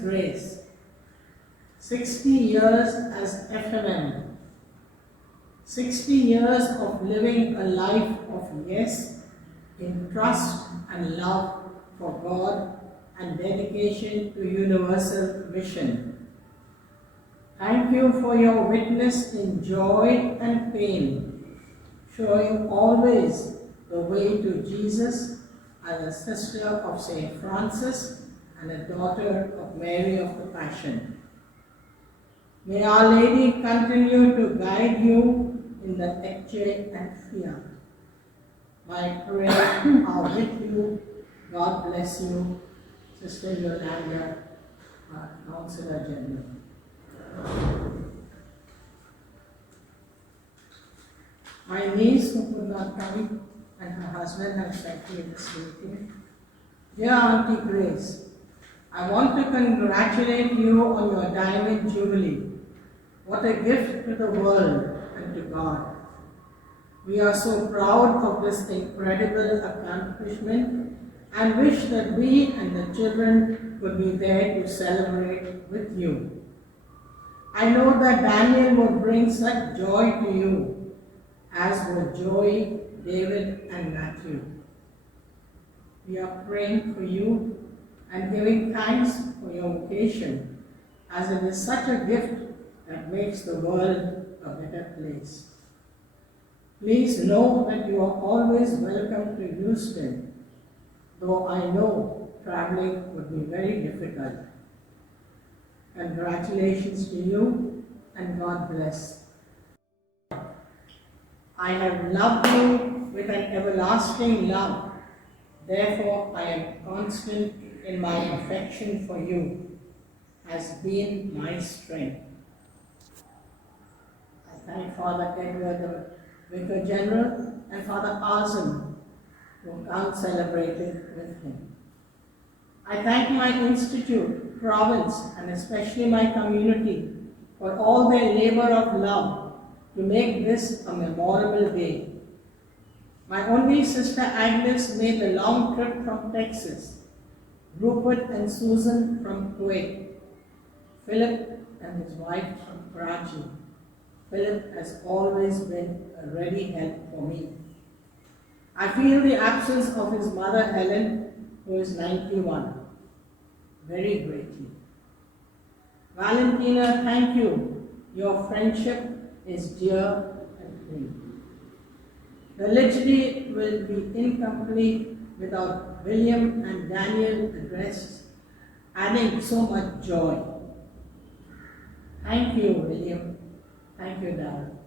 grace. 60 years as FMM. 60 years of living a life of yes in trust and love for God and dedication to universal mission. Thank you for your witness in joy and pain, showing always the way to Jesus as a sister of St. Francis and a daughter of Mary of the Passion. May Our Lady continue to guide you in the Ecce and Fiat. My prayers are with you. God bless you, Sister Yolanda, our Counselor General. My niece, who could not come, and her husband have sent me this meeting. Dear Auntie Grace, I want to congratulate you on your Diamond Jubilee. What a gift to the world and to God. We are so proud of this incredible accomplishment and wish that we and the children could be there to celebrate with you. I know that Daniel would bring such joy to you, as would Joey, David, and Matthew. We are praying for you and giving thanks for your vocation, as it is such a gift that makes the world a better place. Please know that you are always welcome to Houston, though I know traveling would be very difficult. Congratulations to you, and God bless. I have loved you with an everlasting love. Therefore, I am constant in my affection for you, has been my strength. I thank Father Edward, the Vicar General, and Father Asim, who can't celebrate it with him. I thank my institute, province, and especially my community for all their labor of love to make this a memorable day. My only sister Agnes made the long trip from Texas, Rupert and Susan from Kuwait, Philip and his wife from Karachi. Philip has always been a ready help for me. I feel the absence of his mother Helen, who is 91, very greatly. Valentina, thank you. Your friendship is dear and clean. The liturgy will be incomplete without William and Daniel addressed, adding so much joy. Thank you, William. Thank you, Darren.